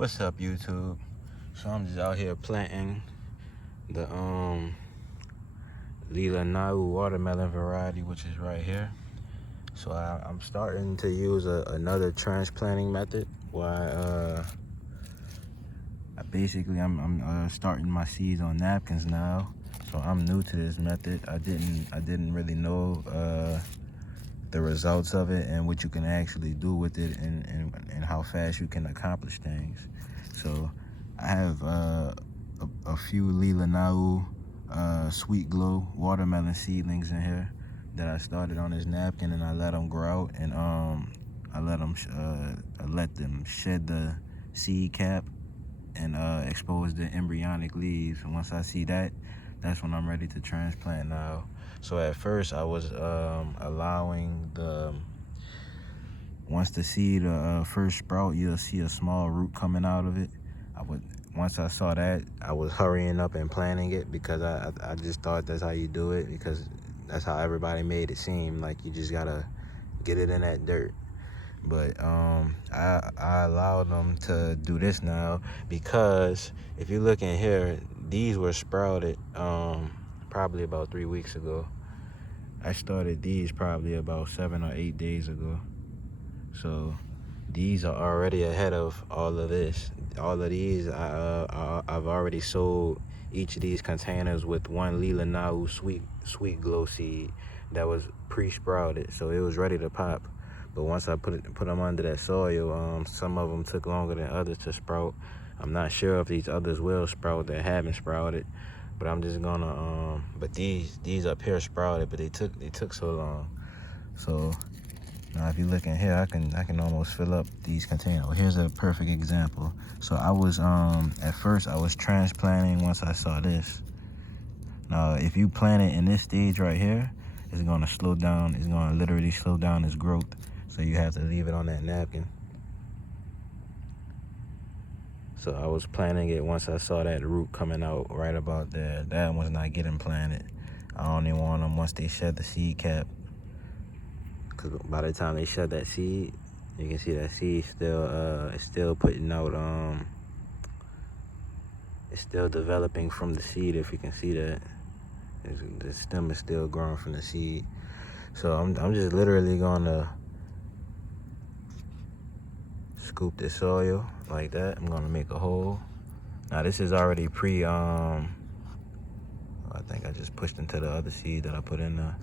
What's up, YouTube? So I'm just out here planting the Leelanau watermelon variety, which is right here. So I'm starting to use another transplanting method. Why I'm starting my seeds on napkins now. So I'm new to this method. I didn't really know the results of it and what you can actually do with it and how fast you can accomplish things. So I have a few Leelanau Sweetglo watermelon seedlings in here that I started on this napkin, and I let them grow out, and I let them shed the seed cap and expose the embryonic leaves. And once I see that, that's when I'm ready to transplant now. So at first I was allowing once the seed first sprout, you'll see a small root coming out of it. Once I saw that, I was hurrying up and planting it, because I just thought that's how you do it, because that's how everybody made it seem, like you just gotta get it in that dirt. But I allowed them to do this now, because if you look in here, these were sprouted probably about 3 weeks ago. I started these probably about 7 or 8 days ago. So these are already ahead of all of this. All of these, I've already sold each of these containers with one Leelanau Sweetglo seed that was pre-sprouted, so it was ready to pop. But once I put them under that soil, some of them took longer than others to sprout. I'm not sure if these others will sprout that haven't sprouted, but I'm just gonna but these up here sprouted, but they took so long. So now if you look in here, I can almost fill up these containers. Oh, here's a perfect example. So I was at first I was transplanting once I saw this. Now if you plant it in this stage right here, it's gonna slow down. It's gonna literally slow down its growth. So you have to leave it on that napkin. So I was planting it once I saw that root coming out right about there. That one's not getting planted. I only want them once they shed the seed cap. Because by the time they shed that seed, you can see that seed it's still putting out, it's still developing from the seed, if you can see that. The stem is still growing from the seed. So I'm just literally gonna scoop this soil like that. I'm gonna make a hole. Now this is already I think I just pushed into the other seed that I put in there.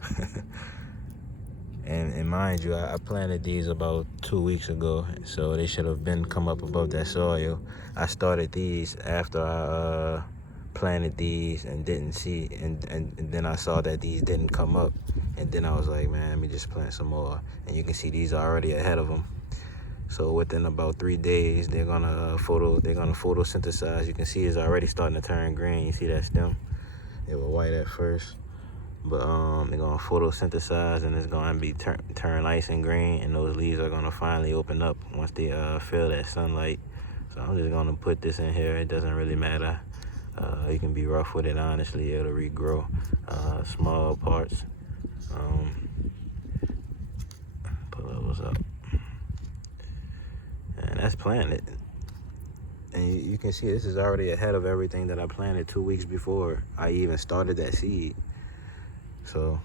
And mind you, I planted these about 2 weeks ago, so they should have been come up above that soil. I started these after I planted these and didn't see, and then I saw that these didn't come up, and then I was like, man, let me just plant some more. And you can see these are already ahead of them. So within about 3 days, they're gonna photosynthesize. You can see it's already starting to turn green. You see that stem? It was white at first. But they're gonna photosynthesize, and it's gonna be turn nice and green, and those leaves are gonna finally open up once they feel that sunlight. So I'm just gonna put this in here. It doesn't really matter. You can be rough with it, honestly. It'll regrow small parts. Put levels up, and that's planted. And you can see this is already ahead of everything that I planted 2 weeks before I even started that seed. So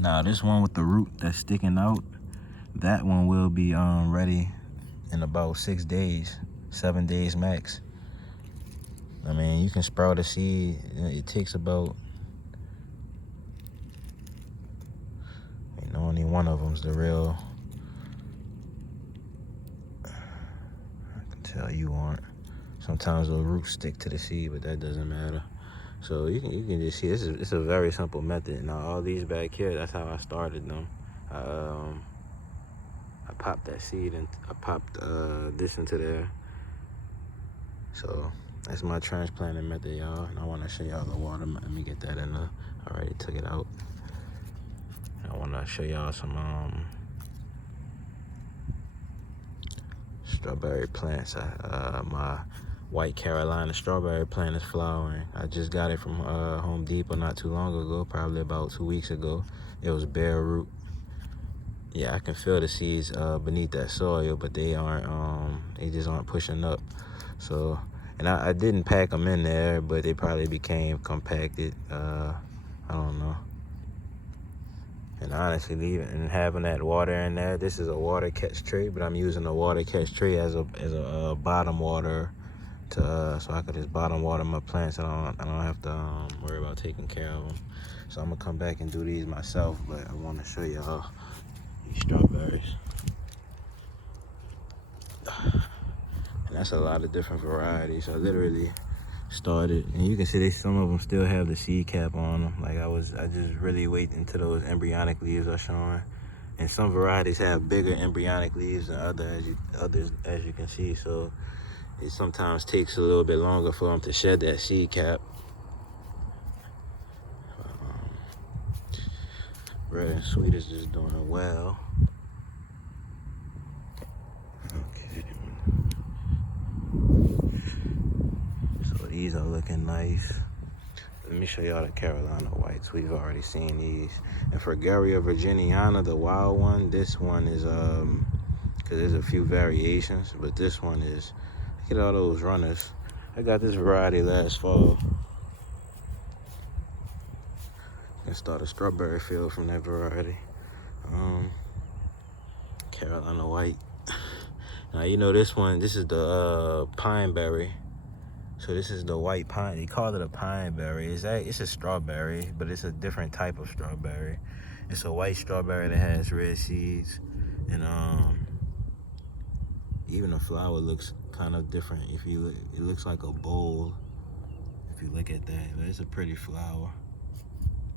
now this one with the root that's sticking out, that one will be ready in about 6 days, 7 days max. I mean, you can sprout a seed. It takes about, only one of them's the real, I can tell you aren't. Sometimes the roots stick to the seed, but that doesn't matter. So you can just see it's a very simple method. Now all these back here, that's how I started them. I popped that seed and I popped this into there. So that's my transplanting method, y'all. And I want to show y'all the water. Let me get that in there. I already took it out. I want to show y'all some strawberry plants. My White Carolina strawberry plant is flowering. I just got it from Home Depot not too long ago, probably about 2 weeks ago. It was bare root. Yeah, I can feel the seeds beneath that soil, but they They just aren't pushing up. So, and I didn't pack them in there, but they probably became compacted. I don't know. And honestly, leaving and having that water in there, this is a water catch tray, but I'm using a water catch tray as a bottom water to so I could just bottom water my plants, and I don't have to worry about taking care of them. So I'm gonna come back and do these myself, but I want to show y'all these strawberries. And that's a lot of different varieties. I literally started, and you can see some of them still have the seed cap on them. Like I just really wait until those embryonic leaves are showing. And some varieties have bigger embryonic leaves than others, as you can see. So it sometimes takes a little bit longer for them to shed that seed cap. Red and Sweet is just doing well. Okay. So these are looking nice. Let me show y'all the Carolina Whites. We've already seen these. And for Garrya Virginiana, the wild one, this one is, because there's a few variations, but this one is, look at all those runners. I got this variety last fall. You can start a strawberry field from that variety. Carolina White. Now, you know this one, this is the Pineberry. So this is the white pine. They call it a pineberry. It's a strawberry, but it's a different type of strawberry. It's a white strawberry that has red seeds, and even the flower looks kind of different. If you look, it looks like a bowl. If you look at that, but it's a pretty flower.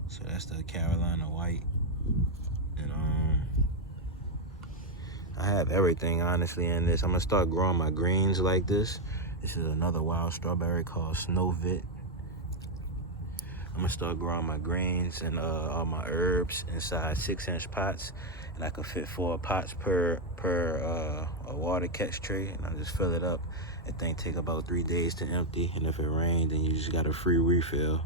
So that's the Carolina White, and I have everything honestly in this. I'm gonna start growing my greens like this. This is another wild strawberry called Snowvit. I'm gonna start growing my greens and all my herbs inside 6-inch pots, and I can fit 4 pots per a water catch tray, and I just fill it up. That thing take about 3 days to empty, and if it rained, then you just got a free refill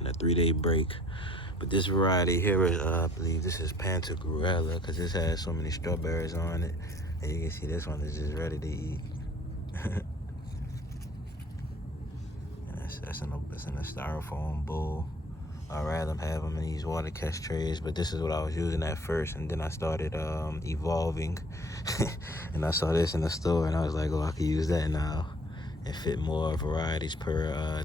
and a 3-day break. But this variety here is, I believe this is Pantagruella, because this has so many strawberries on it, and you can see this one is just ready to eat. That's in a styrofoam bowl. I'd rather have them in these water catch trays, but this is what I was using at first, and then I started evolving, and I saw this in the store, and I was like, oh, I could use that now and fit more varieties per,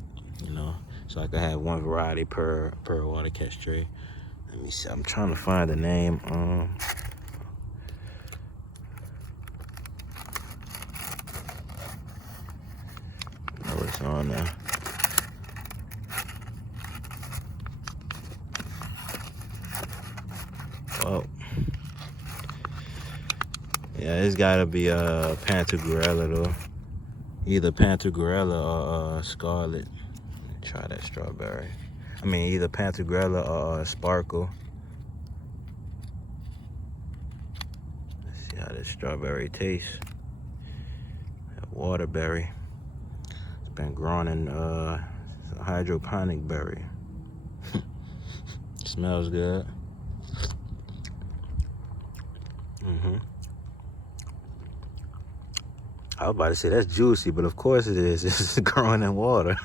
so I could have 1 variety per water catch tray. Let me see. I'm trying to find the name. It's on there. Well, yeah, it's gotta be Pantagruella though. Either Pantagruella or Scarlet. Let me try that strawberry. I mean, either Pantagruella or Sparkle. Let's see how this strawberry tastes. That waterberry. Been growing in hydroponic berry. Smells good. I was about to say that's juicy, but of course it is. It's growing in water.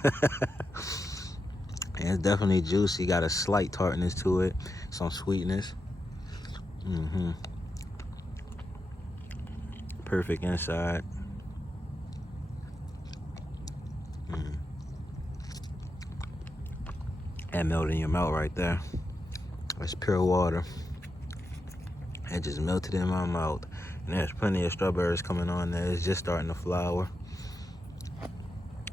And it's definitely juicy. Got a slight tartness to it, some sweetness. Perfect inside. And melt in your mouth right there. That's pure water. It just melted in my mouth. And there's plenty of strawberries coming on there. It's just starting to flower.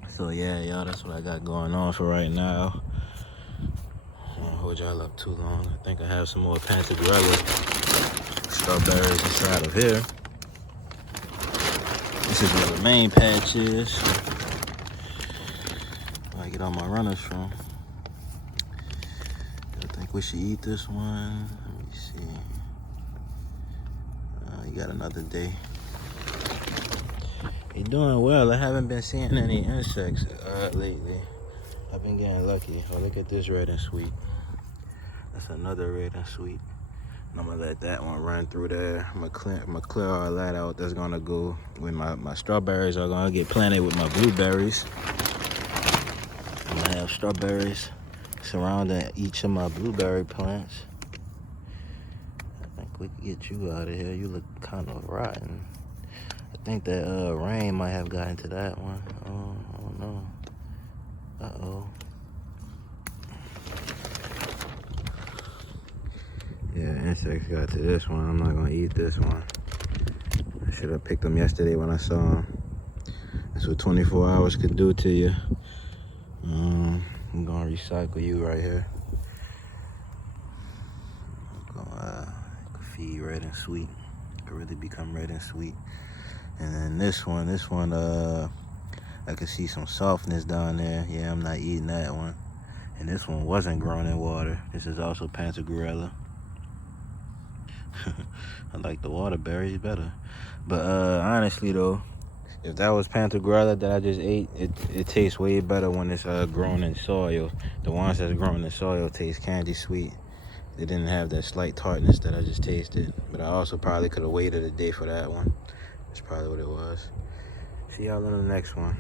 So yeah, y'all, that's what I got going on for right now. I won't hold y'all up too long. I think I have some more Pantagruella strawberries inside of here. This is where the main patch is. Where I get all my runners from. I think we should eat this one. Let me see. You got another day. You're doing well. I haven't been seeing any insects lately. I've been getting lucky. Oh, look at this red and sweet. That's another red and sweet. I'm gonna let that one run through there. I'm gonna clear all that out. That's gonna go when my strawberries are gonna get planted with my blueberries. I'm gonna have strawberries surrounding each of my blueberry plants. I think we can get you out of here. You look kind of rotten. I think that rain might have gotten to that one. I don't know. Uh-oh. Yeah, insects got to this one. I'm not gonna eat this one. I should have picked them yesterday when I saw them. That's what 24 hours could do to you. I'm gonna recycle you right here. I'm gonna feed red and sweet. Could really become red and sweet. And then this one, I could see some softness down there. Yeah, I'm not eating that one. And this one wasn't grown in water. This is also Pantagruella. I like the water berries better. But honestly though, if that was Pantagruella that I just ate, it tastes way better when it's grown in soil. The ones that's grown in soil taste candy sweet. They didn't have that slight tartness that I just tasted. But I also probably could have waited a day for that one. That's probably what it was. See y'all in the next one.